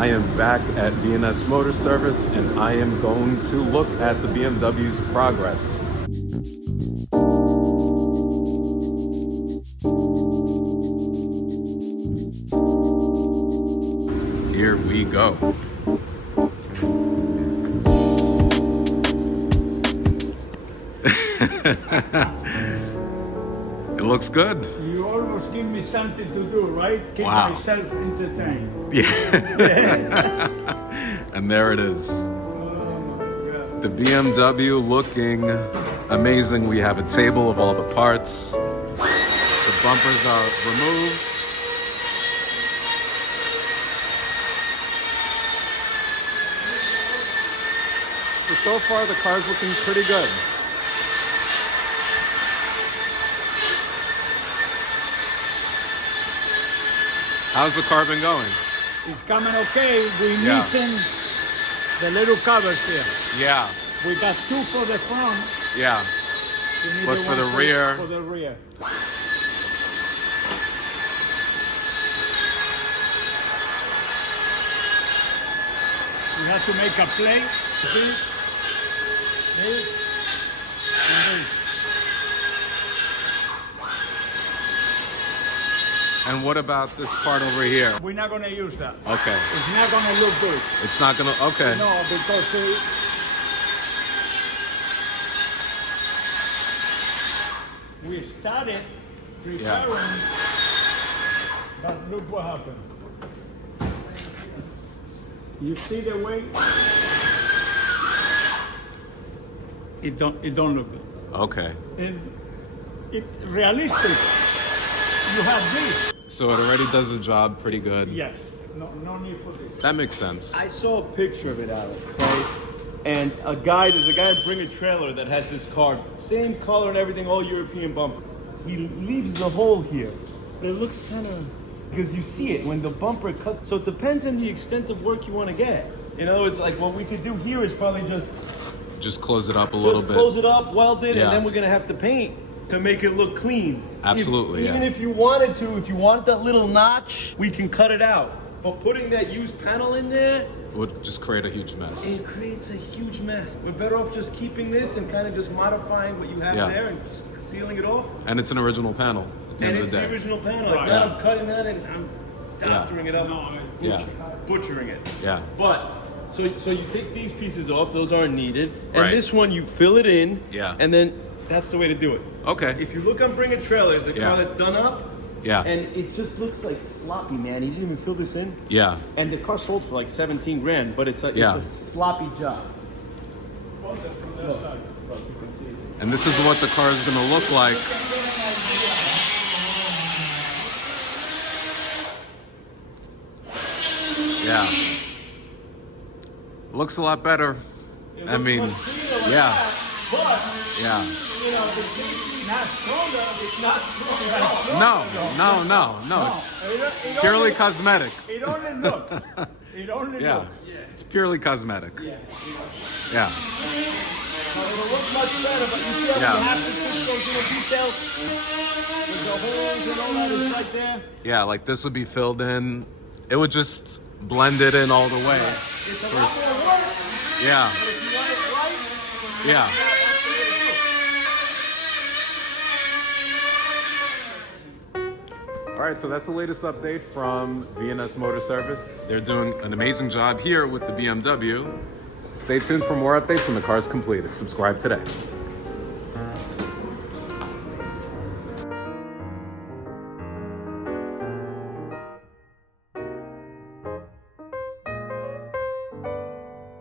I am back at V&S Motor Service and I am going to look at the BMW's progress. Here we go. It looks good. You always give me something to do, right? Keep Wow. myself entertained. Yeah. And there it is. Oh my God. The BMW looking amazing. We have a table of all the parts. The bumpers are removed. So far the car's looking pretty good. How's the car been going? It's coming okay. We're Yeah. missing the little covers here. Yeah, We got two for the front. yeah. We need But the for one the rear- For the rear. We have to make a plate. This, and this. And what about this part over here? We're not gonna use that. Okay. It's not gonna look good. It's not gonna, okay. No, because we started preparing, but look what happened. You see the way it don't look good. Okay. And it realistic. You have this. So it already does the job pretty good. Yes. No need for this. That makes sense. I saw a picture of it, Alex, right? And there's a guy bring a trailer that has this car, same color and everything, all European bumper. He leaves the hole here. It looks kind of, because you see it when the bumper cuts. So it depends on the extent of work you want to get. You know, it's like what we could do here is probably just Just close it up a little bit. close it up, weld it, Yeah. and then we're gonna have to paint to make it look clean. Absolutely, Even yeah. if you wanted to, if you want that little notch, we can cut it out. But putting that used panel in there, Would just create a huge mess. it creates a huge mess. We're better off just keeping this and kind of just modifying what you have Yeah. there and just sealing it off. And it's an original panel at the And end it's of the the day. original panel. Right. If not, Yeah. I'm cutting that and I'm doctoring it up, Yeah. butchering it. Yeah. But so you take these pieces off; those aren't needed. And Right. this one, you fill it in. Yeah. And then that's the way to do it. Okay. If you look on Bring It Trailers, the Yeah. car that's done up, Yeah. and it just looks like sloppy, man. He didn't even fill this in. Yeah. And the car sold for like 17 grand, but it's a Yeah. sloppy job. And this is what the car is gonna look like. Yeah. Looks a lot better. I mean, yeah. But Yeah. you know, it's not stronger. It's not stronger. No. It's It purely only, cosmetic. it only look. It only Yeah. look. It's purely cosmetic. Yeah. Yeah. So it'll look much better, but you still Yeah. have to fix those little details. With the holes and all that is right there. Yeah, like this would be filled in. It would just blend it in all the way. It's a lot more work, Yeah. but if you want it right, Yeah. that's the way to do it. All right, so that's the latest update from V&S Motor Service. They're doing an amazing job here with the BMW. Stay tuned for more updates when the car is completed. Subscribe today.